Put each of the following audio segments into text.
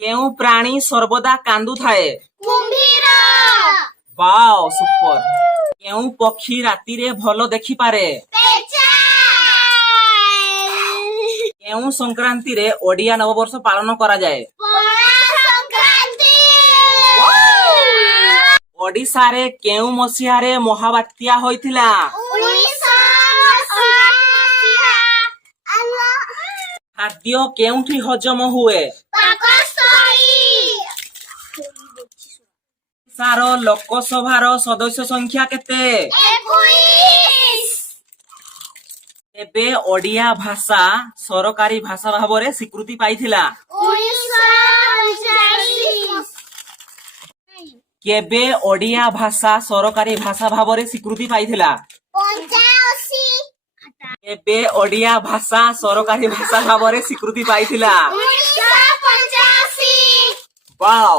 କେଉଁ ପ୍ରାଣୀ ସର୍ବଦା କାନ୍ଦୁଥାଏ? କୁମ୍ଭୀର। Bio super. କେଉଁ ପକ୍ଷୀ ରାତିରେ ଭଲ ଦେଖିପାରେ? ପେଚା। କେଉଁ ସଂକ୍ରାନ୍ତିରେ ଓଡ଼ିଆ ନବବର୍ଷ ପାଳନ କରାଯାଏ? ପଣା ସଂକ୍ରାନ୍ତି। ଓଡ଼ିଶାରେ କେଉଁ ମସିହାରେ ମହାବାତ୍ୟା ହୋଇଥିଲା? 1980। ଖାଦ୍ୟ କେଉଁଠି ହଜମ ହୁଏ? ପାକସ୍ଥଳୀ। ଓଡ଼ିଶାର ଲୋକସଭାର ସଦସ୍ୟ ସଂଖ୍ୟା କେତେ? 21। ଏବେ ଓଡ଼ିଆ ଭାଷା ସରକାରୀ ଭାଷା ଭାବରେ ସ୍ୱୀକୃତି ପାଇଥିଲା? 1945। କେବେ ଓଡ଼ିଆ ଭାଷା ସରକାରୀ ଭାଷା ଭାବରେ ସ୍ୱୀକୃତି ପାଇଥିଲା? 85। କେବେ ଓଡ଼ିଆ ଭାଷା ସରକାରୀ ଭାଷା ଭାବରେ ସ୍ୱୀକୃତି ପାଇଥିଲା? 1985। ବାଓ।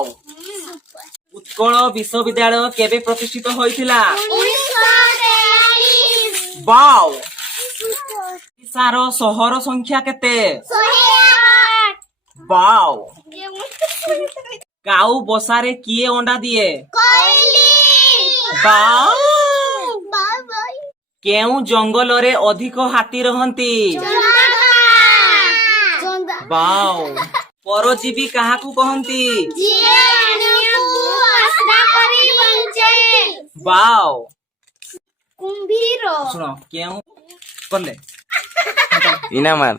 ଉତ୍କଳ ବିଶ୍ୱବିଦ୍ୟାଳୟ କେବେ ପ୍ରତିଷ୍ଠିତ ହୋଇଥିଲା? 1943। ବାଓ। ଓଡ଼ିଶାର ସହର ସଂଖ୍ୟା କେତେ? 108। ବାଓ। କାଉ ବସାରେ କିଏ ଅଣ୍ଡା ଦିଏ? କୋଇଲି। ବାଓ। ବାଇ। କେଉଁ ଜଙ୍ଗଲରେ ଅଧିକ ହାତୀ ରହନ୍ତି? ଜନ୍ଦା। ବାଓ। ପରଜୀବୀ କାହାକୁ କହନ୍ତି? ଯିଏ ଅନ୍ୟକୁ ଆଶ୍ରା କରି ବଞ୍ଚେ। ବାଓ। କୁମ୍ଭୀର। ଶୁଣ କେଉଁ କଲେ ଇନାମାନ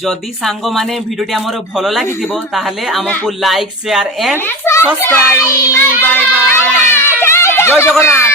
ଯଦି ସାଙ୍ଗମାନେ ଭିଡିଓଟି ଆମର ଭଲ ଲାଗିଥିବ ତାହେଲେ ଆମକୁ like share and subscribe. Bye bye. ଜୟ ଜଗନ୍ନାଥ।